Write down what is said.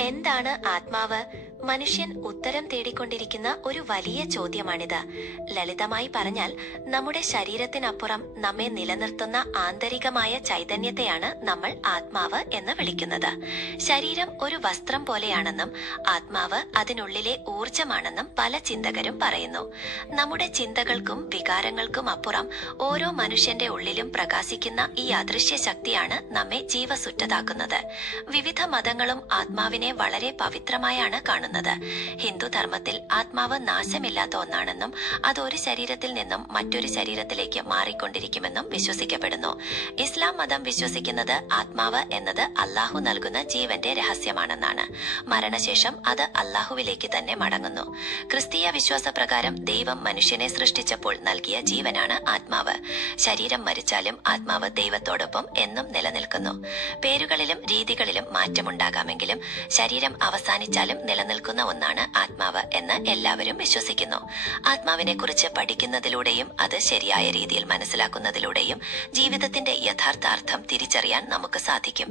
എന്താണ് ആത്മാവ്? മനുഷ്യൻ ഉത്തരം തേടിക്കൊണ്ടിരിക്കുന്ന ഒരു വലിയ ചോദ്യമാണിത്. ലളിതമായി പറഞ്ഞാൽ, നമ്മുടെ ശരീരത്തിനപ്പുറം നമ്മെ നിലനിർത്തുന്ന ആന്തരികമായ ചൈതന്യത്തെയാണ് നമ്മൾ ആത്മാവ് എന്ന് വിളിക്കുന്നത്. ശരീരം ഒരു വസ്ത്രം പോലെയാണെന്നും ആത്മാവ് അതിനുള്ളിലെ ഊർജമാണെന്നും പല ചിന്തകരും പറയുന്നു. നമ്മുടെ ചിന്തകൾക്കും വികാരങ്ങൾക്കും അപ്പുറം ഓരോ മനുഷ്യന്റെ ഉള്ളിലും പ്രകാശിക്കുന്ന ഈ അദൃശ്യ ശക്തിയാണ് നമ്മെ ജീവസുറ്റതാക്കുന്നത്. വിവിധ മതങ്ങളും ആത്മാവിനെ വളരെ പവിത്രമായാണ് കാണുന്നത്. ഹിന്ദു ധർമ്മത്തിൽ ആത്മാവ് നാശമില്ലാത്ത ഒന്നാണെന്നും അത് ഒരു ശരീരത്തിൽ നിന്നും മറ്റൊരു ശരീരത്തിലേക്ക് മാറിക്കൊണ്ടിരിക്കുമെന്നും വിശ്വസിക്കപ്പെടുന്നു. ഇസ്ലാം മതം വിശ്വസിക്കുന്നത് ആത്മാവ് എന്നത് അല്ലാഹു നൽകുന്ന ജീവന്റെ രഹസ്യമാണെന്നാണ്. മരണശേഷം അത് അല്ലാഹുവിലേക്ക് തന്നെ മടങ്ങുന്നു. ക്രിസ്തീയ വിശ്വാസപ്രകാരം ദൈവം മനുഷ്യനെ സൃഷ്ടിച്ചപ്പോൾ നൽകിയ ജീവനാണ് ആത്മാവ്. ശരീരം മരിച്ചാലും ആത്മാവ് ദൈവത്തോടൊപ്പം എന്നും നിലനിൽക്കുന്നു. പേരുകളിലും രീതികളിലും മാറ്റമുണ്ടാകാമെങ്കിലും ശരീരം അവസാനിച്ചാലും നിലനിൽക്കുന്ന ഒന്നാണ് ആത്മാവ് എന്ന് എല്ലാവരും വിശ്വസിക്കുന്നു. ആത്മാവിനെ കുറിച്ച് പഠിക്കുന്നതിലൂടെയും അത് ശരിയായ രീതിയിൽ മനസ്സിലാക്കുന്നതിലൂടെയും ജീവിതത്തിന്റെ യഥാർത്ഥാർത്ഥം തിരിച്ചറിയാൻ നമുക്ക് സാധിക്കും.